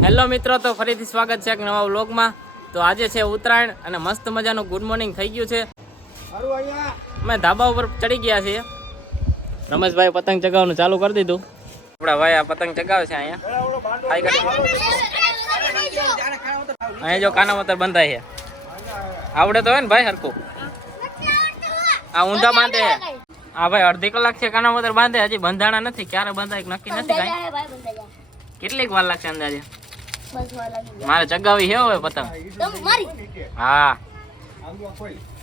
Hello મિત્રો, તો ફરીથી સ્વાગત છે એક નવા વ્લોગમાં। તો આજે છે ઉત્તરાયણ અને મસ્ત મજાનું ગુડ મોર્નિંગ થઈ ગયું છે। અમે ધાબા ઉપર ચડી ગયા છીએ। રમેશભાઈ પતંગ ચગાવવાનું ચાલુ કરી દીધું। આપણા ભાઈ આ પતંગ ચગાવે છે અહીંયા જો કાનામતર બંધાય છે। આવડે તો હોય ને ભાઈ હરખું? આ ઊંધા બાંધે છે। હા ભાઈ, અડધી કલાક છે કાનામતર બાંધે, હજી બંધાણા નથી। ક્યારે બંધાય નક્કી નથી કાંઈ। કેટલીક વાર લાગશે અંદાજે? મારે ચગાવી છે હવે પતંગ। હા,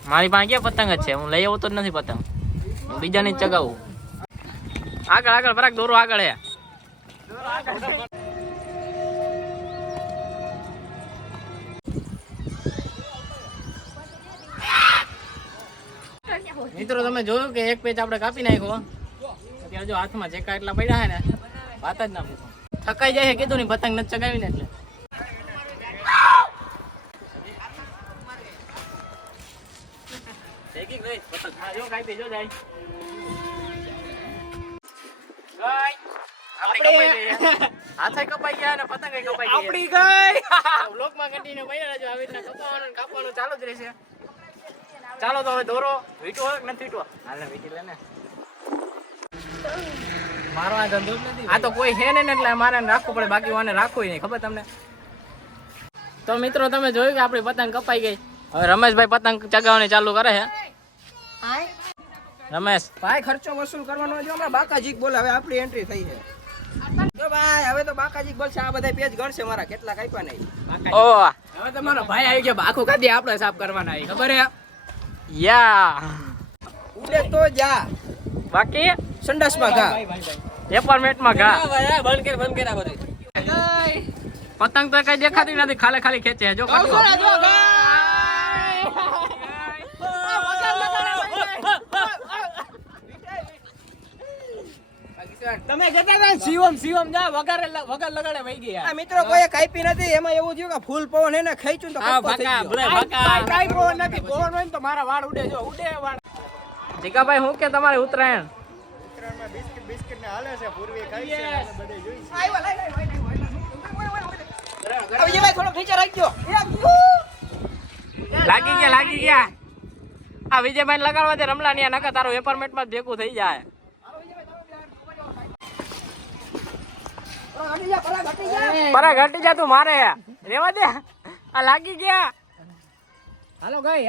મારી પાસે ક્યાં પતંગ જ છે? હું લઈ આવતો જ નથી પતંગ, હું બીજાની જ ચગાવું। આગળ આગળ બરાક દોરો આગળ હે। મિત્રો તમે જોયું કે એક પેચ આપણે કાપી નાખ્યો। અત્યારે જો હાથમાં ચેકા એટલા પડ્યા છે ને, વાત જ ના પૂછો। થકાઈ જાય છે કીધું ને, પતંગ નથી ચગાવી ને એટલે। હાથે કપાઈ ગયા ને પતંગ કપાઈ ગઈ આપડી ગઈ। બ્લોકમાં કન્ટિન્યુ બન્યા રહેજો, આવી રીતના કપાવવાનું કાપવાનું ચાલુ જ રહેશે। ચાલો તો હવે દોરો વીટો હોય કે નથી વીટો? હાલે વીટી લે ને, મારો આ ધંધો જ નથી। આ તો કોઈ છે ને એટલે મારે રાખવું પડે, બાકી મને રાખવું નહીં, ખબર તમને? તો મિત્રો તમે જોયું કે આપણી પતંગ કપાઈ ગઈ। હવે રમેશભાઈ પતંગ ચગાવવાની ચાલુ કરે છે। રમેશ ભાઈ ખર્ચો વસૂલ કરવાનો જો હમણાં બાકાજી બોલ। હવે આપણી એન્ટ્રી થઈ છે જો ભાઈ, હવે તો બાકાજી બોલ છે। આ બધા પેજ ગણશે મારા કેટલા કાપ્યા નહીં। ઓ હવે તમારો ભાઈ આવી ગયો, આખું કાઢી આપણે સાફ કરવાના આવી, ખબર હે? યા ઉડે તો જા, બાકી સંડાસમાં ઘા, એપાર્ટમેન્ટમાં ઘા। બંધ કર આ બધું। પતંગ તો કઈ દેખાતી નથી, ખાલી ખાલી ખેંચે જો કટકો। તમે જતા હતા શિવમ જા વગર લગાડે વઈ ગયા। મિત્રો કોઈ કાપી નથી, એમાં એવું થયું કે ફૂલ પવન એને ખેંચ્યું તો કટકો થઈ ગયો। કાઈ પવન નથી, પવન હોય તો મારા વાળ ઉડે જો, ઉડે વાળ। જીગાભાઈ હું કે તમારી ઉત્તરાયણ? ઉત્તરાયણમાં બિસ્કિટ ને હાલે છે, પૂર્વી ખાઈ છે, બધે જોઈ છે। આવ્યો લઈ ભાઈ થોડો ફીચર રાખજો। લાગી ગયા। આ વિજયભાઈ લગાડવા દે રમલા ની, નકા તારો એપાર્ટમેન્ટમાં ભેગું થઈ જાય। પરા ઘટી જા તું, મારે રેવા દે। આ લાગી ગયા। હાલો ગઈ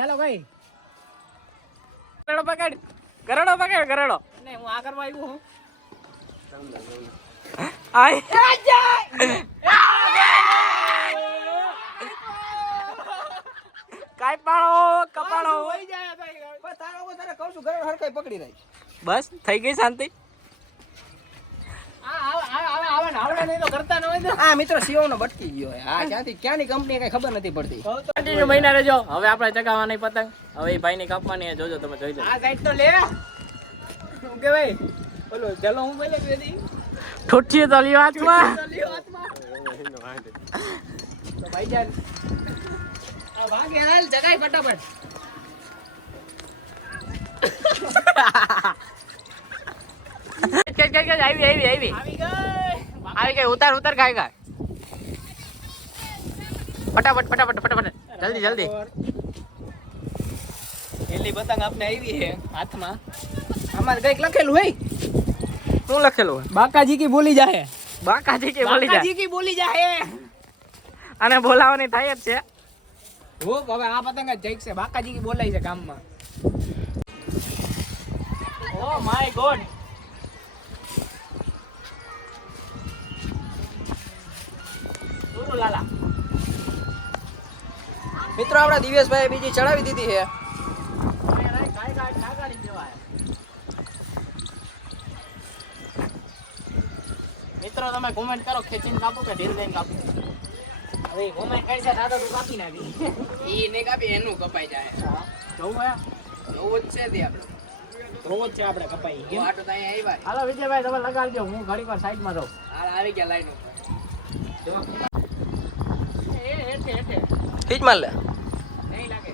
ગરડો પકડ ગરડો ને હું આ કરવા આવ્યો હું। આય કાઈ કપાળો હોઈ જાય ભાઈ, બસ તારે કહું છું ઘરે હરકાઈ પકડી રાખ। બસ થઈ ગઈ શાંતિ। આવડે નહીં તો કરતા ન હોય તો। આ મિત્રો સીઓનો બટકી ગયો હે। આ ક્યાંની કંપની કઈ ખબર નથી પડતી। કન્ટિન્યુ મહિના રહેજો। હવે આપણે ચગાવવાની પતંગ, હવે એ ભાઈની કાપવાની જોજો, તમે જોઈ લો। આ સાઈડ તો લે, શું કે ભાઈ બોલો ચલો હું બોલે બેદી ઠોઠી તો લ્યો હાથમાં। તો ભાઈજાન આ ભાગે હાલ જગાઈ ફટાફટ। આવી ગઈ ઉતાર ખાય ફટાફટ જલ્દી। એલી પતંગ આપને આવી છે હાથમાં। આમાં કઈક લખેલું હોય, શું લખેલું હોય? બાકાજી કી બોલી જાહે। બાકાજી કે બોલી જાહે અને બોલાવાની થાય જ છે। હો હવે આ પતંગ જ જઈક છે, બાકાજી કી બોલાય છે ગામમાં। ઓ માય ગોડ, લાલા મિત્રો આપણા દિવેશભાઈ બીજી ચડાવી દીધી છે। મિત્રો તમે કોમેન્ટ કરો, ખેંચીને કાપો કે ઢીલ દઈને કાપો? હવે કોમેન્ટ કરી છે દાદા તું કાપી નાખી। ઈ ને કાપી એનું કપાઈ જાય। જોવું હે, જોવું જ છે તે આપણે, જોવું જ છે આપણે કપાઈ હું આટો તો અહીંયા આવ્યા। હાલો વિજયભાઈ તમે લગાડજો, હું ઘડીક વાર સાઈડમાં રહું। હાલ આવી ગયા લાઈન ઉપર। હેઠે ખીચ માર લે, નહીં લાગે।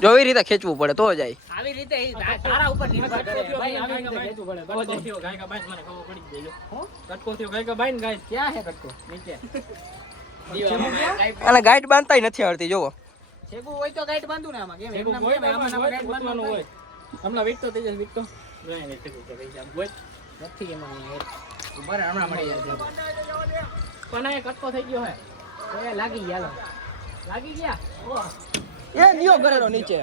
જો એવી રીતે ખેંચવું પડે તો જાય। આવી રીતે તારા ઉપર નિર્ભર કરે ભાઈ આવી રીતે કહેતું પડે કટકો થયો ગાય કા બાઈ મને ખબર પડી ગઈ જો કટકો થયો ગાય કા બાઈ ને ગાય ક્યાં છે કટકો નીચે અને ગાઈડ બાંધતાય નથી આવડતી જોવો છેગું હોય તો ગાઈડ બાંધું ને આમાં કેમ એમ નામ કેમ આમાં ગાઈડ બાંધવાનું હોય હમણાં વીકતો થઈ જશે વીકતો જોઈ ને છેગું કે ભાઈ આમ હોય નથી એમાં ઉભા હમણાં મળી જાય પણ આ કટકો થઈ ગયો હે એ લાગી ગયા ઓ એ નિયો ગરેડો નીચે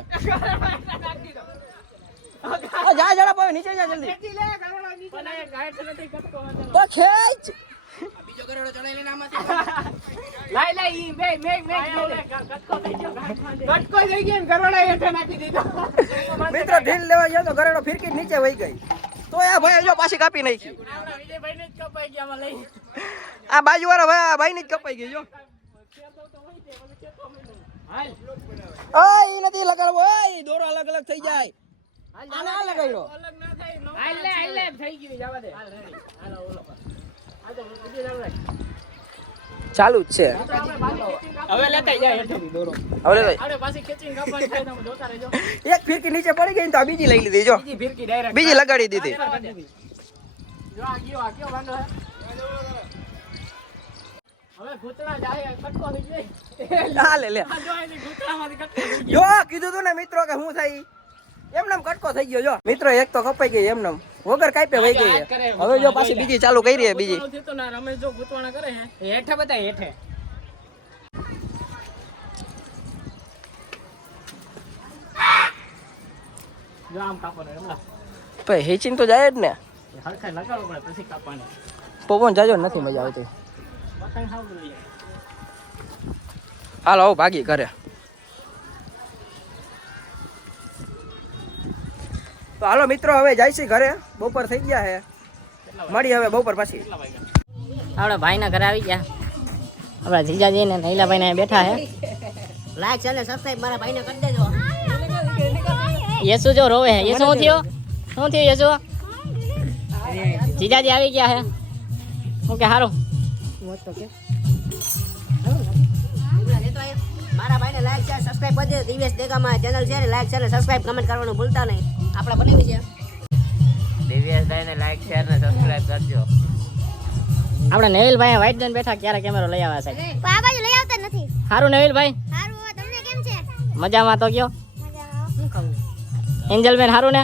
જા જરા પાવે નીચે જા જલ્દી પણ આ ગાઈડ નથી કટકો ઓ ખેંચ બીજો ગરેડો ચડાઈ લેને આમાંથી લાઈ ઈ મે કટકો થઈ ગયો કટકો થઈ ગયો ને ગરેડો હેઠે નાખી દીધો મિત્રો ઢીલ લેવા ગયો તો ગરેડો ફિરકી નીચે વહી ગઈ તો આ ભાઈ જો પાછી કાપી નાખી વિજયભાઈ ને જ કપાઈ ગયા માં લઈ આ બાજુવાળા ભાઈ ની જ કપાઈ ગઈ જો હાલ ઓય ઈ નથી લગાડવો ઓય દોરો અલગ અલગ થઈ જાય આને આ લગાડ્યો અલગ ના થાય હાલ લે થઈ ગયું જવા દે હાલ રેડી હાલ ઓલો આ તો બીજું ચાલુ રાખ ચાલુ જ છે હવે લેતા જાય હેઠેથી દોરો હવે લે આપણે પાછી ખેંચીને કપાઈ થાય તમે જોતા રહેજો એક ફિરકી નીચે પડી ગઈ ને તો આ બીજી લઈ લીધી જો બીજી ફિરકી ડાયરેક્ટ બીજી લગાડી દીધી જો આ ગયો વાંધો હે હવે ઘૂંટણા જાય કટકો થઈ જાય લે લે આ જો એની ઘૂંટણામાંથી કટકો થઈ જો કીધું તું ને મિત્રો કે હું થાય એમનેમ કટકો થઈ ગયો જો મિત્રો એક તો કપાઈ ગઈ એમનેમ વગર કાપે વહી ગઈ હવે જો પાછી બીજી ચાલુ કરી છે બીજી ગયો તો ના રમેશ જો ઘૂંટવાણા કરે હે હેઠે બતાય હેઠે જો આમ કાપવાનો એમલા ભાઈ હેચીન તો જાય જ ને હરખા લગાડવો પડે પછી કાપવાની પવન જાજો નથી મજા આવતી બટન હાવ લઈ હાલો આવો ભાગી ઘરે તો હાલો મિત્રો હવે જાય છે ઘરે બપોર થઈ ગયા છે મળી હવે બપોર પછી આપણા ભાઈના ઘરે આવી ગયા આપણા જીજાજી ને નૈલાભાઈ ને બેઠા હે લાઈક ચેનલ સબસ્ક્રાઇબ મારા ભાઈને કરી દેજો યેસુ જો રોવે હે યેસુ શું થયો યેસુ જીજાજી આવી ગયા હે ઓકે હારું મારા ભાઈને લાઈક શેર સબસ્ક્રાઇબ કરી દેજો દિવેશ દેગામાં ચેનલ છે ને લાઈક શેર સબસ્ક્રાઇબ કમેન્ટ કરવાનું ભૂલતા નહીં આપણે બનાવી છે દિવ્યેશભાઈને લાઈક શેર ને સબસ્ક્રાઇબ કરજો આપણે નેવિલભાઈ વાઈટ જોઈને બેઠા ક્યારે કેમેરો લઈ આવ્યા છે આ બાજુ લઈ આવતા નથી હારું નેવિલભાઈ સારું તમને કેમ છે મજામાં તો કયો મજામાં શું કહું એન્જલબેન હારું ને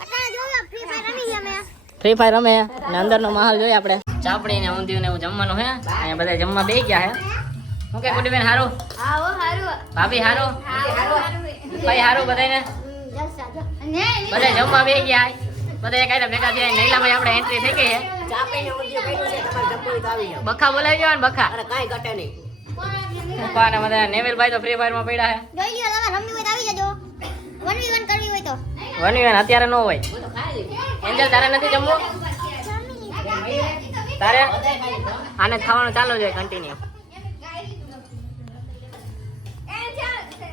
અત્યારે જોયો ફ્રી ફાયર રમી ગયા મેં ફ્રી ફાયર રમે અને અંદરનો માહોલ જોઈએ આપણે ચાપડી ને ઊંધિયું ને એવું જમવાનું હે અહીંયા બધા જમવા બેસી ગયા હે હું કે ગુડીબેન હારું આવો સારું ભાભી હારું ભાઈ હારું બધાને જલસા જો ને બધા જમવા બેસી ગયા બધા કાયદા ભેગા થયા નૈલાભાઈ આપણે એન્ટ્રી થઈ ગઈ હે બખા બોલાવી જવા ને બખા પપ્પા ને બધા નેવિલભાઈ તો ફ્રી ફાયર માં પડ્યા હે જોઈ લ્યો તમારે રમવી હોય તો આવી જજો 1v1 કરવી હોય તો 1v1 અત્યારે ન હોય એન્જલ તારે નથી જમવું તારે આને ખાવાનું ચાલુ જોઈએ કન્ટિન્યુ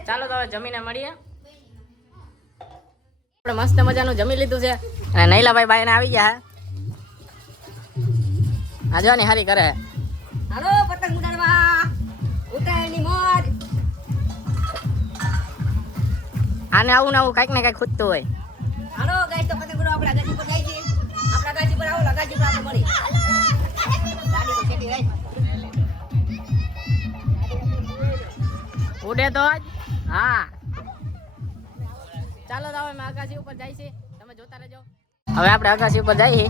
ચાલો તો હવે જમીને મળીએ આપણે મસ્ત મજાનું જમી લીધું છે અને નૈલાભાઈ બાઈને આવી ગયા આ જો ને હારી કરે હાલો પતંગ ઉડાડવા ઉડાડની મોજ આને આવું ને આવું કાંઈક ને કાંઈક ખૂટતું હોય હાલો ગાઈસ તો પતંગ ઉડાડવા આપણા ગાજી પર જાય છે આપણા ગાજી પર આવો ગાજી પર આપણે મળી ગાડી તો છેટી રાઈ ઉડે તો જ હા ચાલો તો હવે આકાશી ઉપર જાય છે તમે જોતા રહેજો હવે આપણે આકાશી ઉપર જઈએ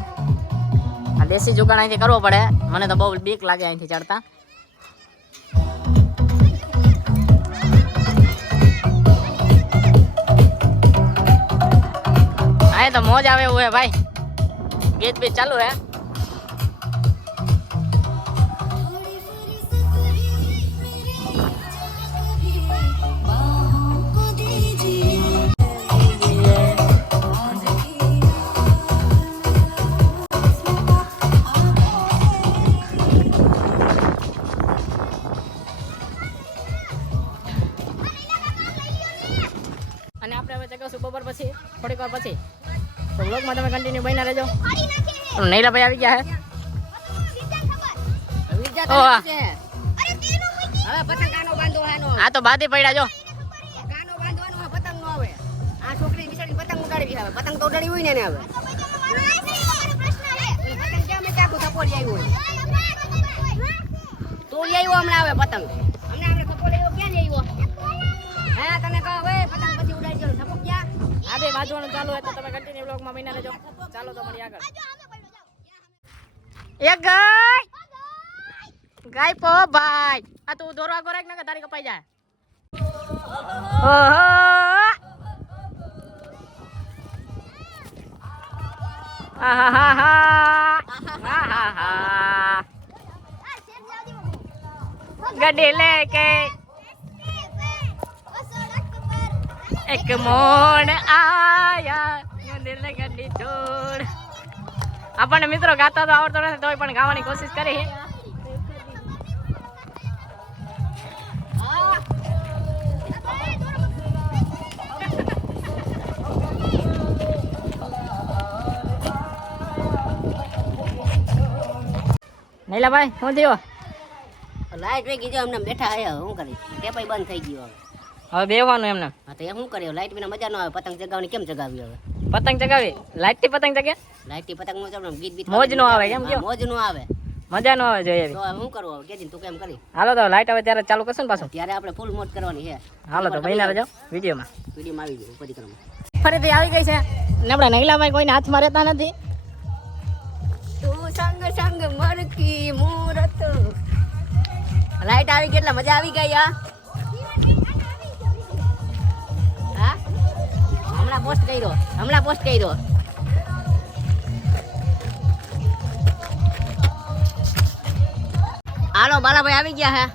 આ દેશી જુગાડ અહીંથી કરવો પડે મને તો બહુ બીક લાગે અહીંથી ચડતા અહીં તો મોજ આવે એવું હે ભાઈ ગીત બીત ચાલુ હે અને આપણે હવે જગાશું બપોર પછી થોડીક વાર પછી તો વ્લોગમાં તમે કન્ટિન્યુ બન્યા રહેજો નૈલાભાઈ આવી ગયા હે આ તો બાધી પડ્યા જો એટલે હવે પતંગ તો ઉડાડી હોય ને હવે પતંગ કેમ કે આખું થપોડી આવ્યું હોય તોડી આવ્યો હમણાં આવે પતંગ હમણાં આપણે થપોડી આવ્યો ક્યાં આવ્યો હા તને કહો હવે પતંગ પછી ઉડાડી દેલો થપો ક્યાં આ બે વાંચવાનું ચાલુ હોય તો તમે કન્ટિન્યુ બ્લોગમાં મહિના રહેજો ચાલો તો મળી આગળ એક ગાય પો ભાઈ આ તું દોરવા ગોરાક ને કે તારી કપાઈ જાય ઓહો આહાહા ગડી લેકે એક મોણ આયા દિલ ગડી છોડ આપણને મિત્રો ગાતા તો આવડતો નથી તોય પણ ગાવાની કોશિશ કરી નૈલા ભાઈ શું થયો લાઈટ વહી ગઈ જો અમને બેઠા આયા શું કરી ટેપાઈ બંધ થઈ ગયો હવે બેવાનું એમને હા તો એ શું કર્યો લાઈટ વિના મજા ન આવે પતંગ ચગાવવાની કેમ ચગાવી હવે પતંગ ચગાવી લાઈટ થી પતંગ ચગે લાઈટ થી પતંગ નો ચગાવ ગીત બીત મોજ નો આવે એમ કયો મોજ નો આવે મજા નો આવે જોઈએ તો હવે શું કરવું હવે કેજી તું કેમ કરી હાલો તો લાઈટ આવે ત્યારે ચાલુ કરશું ને પાછું ત્યારે આપણે ફૂલ મોજ કરવાની છે હાલો તો મહિના રહેજો વિડીયોમાં આવી ગયું પરિક્રમા ફરીથી આવી ગઈ છે ને આપણે નૈલાભાઈ કોઈને હાથમાં રહેતા નથી તું સંગ સંગ મરકી મૂરત લાઈટ આવી ગઈ એટલે મજા આવી ગઈ હા હમણાં પોસ્ટ કર્યો હાલો બાલાભાઈ આવી ગયા હે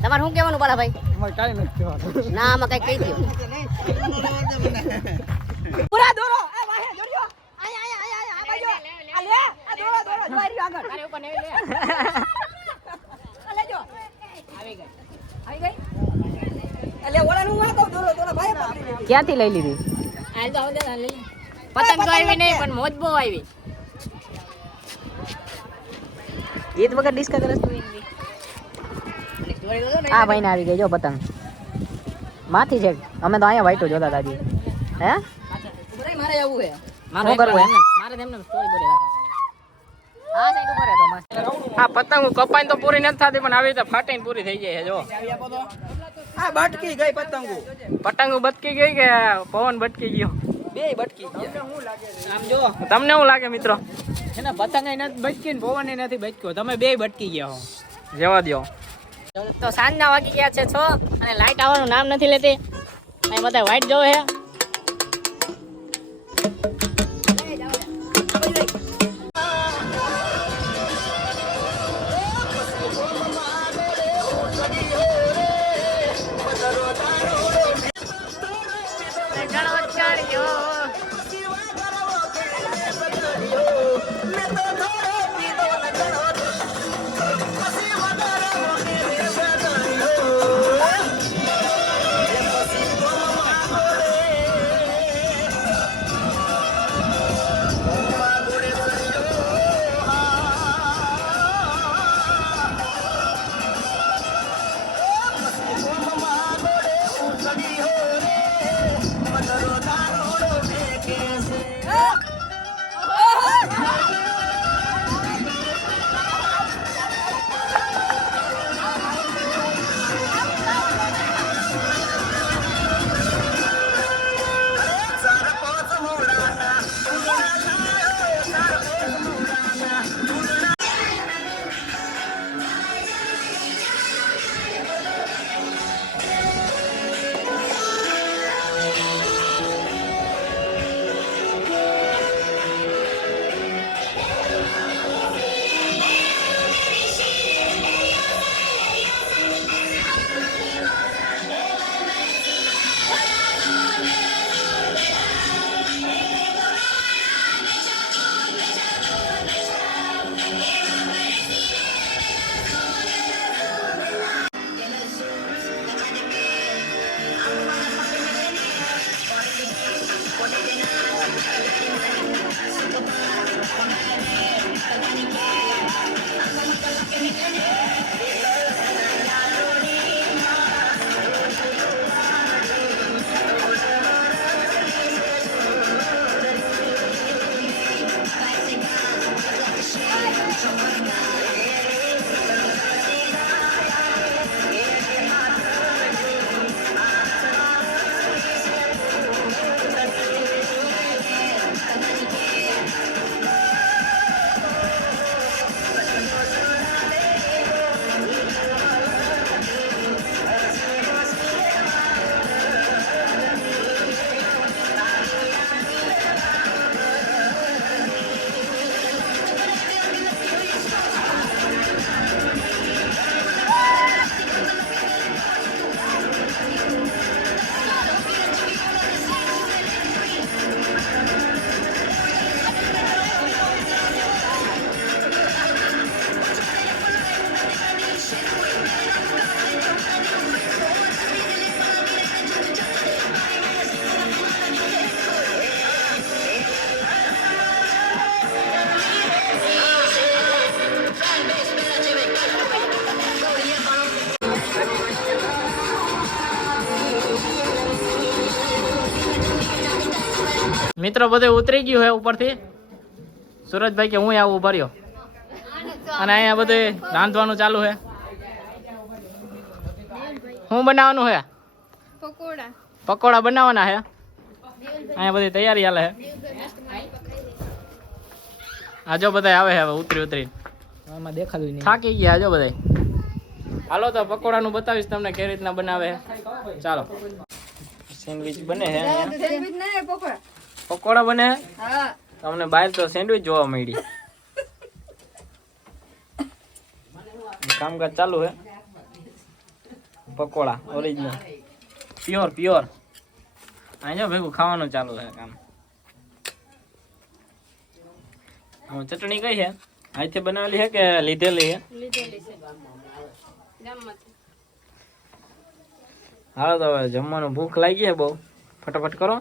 તમારે શું કહેવાનું બાલાભાઈ ના આમાં કઈ કહી દો પૂરા દોરો એ વાહે જોડ્યો આયા આ બાજુ આ લે આ દોરો જોઈ રહ્યો આગળ તારે ઉપર લે આ લેજો આવી ગઈ એટલે ઓલાનું માં તો દોરો ભાઈ પકડી લે ક્યાંથી લઈ લીધી હાલ તો આવજે લઈ પતંગ તો આવી નહીં પણ મોજ બહુ આવી ગીત વગર ડિસ્કા કરે તું આ ભાઈ ને આવી ગઈ જો પતંગ માથી છે અમે તો અહીંયા વાઈટો જોતા દાદી હે મારે આવું હે મારે કરવું એમ મારે તેમને સ્ટોરી બોલી રાખવા આ સાઈડ ઉપર તો મસ્ત આ પતંગ કપાઈને તો પૂરી નથી થતી પણ આવી રીતે ફાટીને પૂરી થઈ જાય છે જો આ બટકી ગઈ પતંગો પતંગો બટકી ગઈ કે પવન બટકી ગયો બે બટકી ગયા આમ જો તમને શું લાગે મિત્રો એને પતંગ નથી બટકી ને પવન નથી બટક્યો તમે બે બટકી ગયા હો જવા દો તો સાંજના વાગી ગયા છે 6 અને લાઈટ આવવાનું નામ નથી લેતી અહીં બધા વાઈટ જોવે છે મિત્રો બધું ઉતરી ગયું હે ઉપરથી. સુરજભાઈ કે હું આવું ભર્યો અને અહીંયા બધું રાંધવાનું ચાલુ છે. શું બનાવવાનું હે? પકોડા બનાવવાના હે. અહીંયા બધી તૈયારી હાલે છે. આ જો બધા આવે હવે ઉતરી આમાં દેખાતું નહીં. થાકી ગયા જો બધા. હાલો તો પકોડાનું બતાવીશ તમને કેવી રીતના બનાવે છે. ચાલો સેન્ડવિચ બને છે અહીંયા. પકોડા બને છે. તમને બહાર તો સેન્ડવિચ જોવા મળી. કામકાજ ચાલુ છે. પકોડા ઓરિજિનલ પ્યોર અહીંયા ભેગું ખાવાનું ચાલુ છે કામ. ચટણી કઈ છે? અહીંથી બનાવેલી છે કે લીધેલી છે? હાલો તો હવે જમવાનું ભૂખ લાગી છે બહુ. ફટાફટ કરો.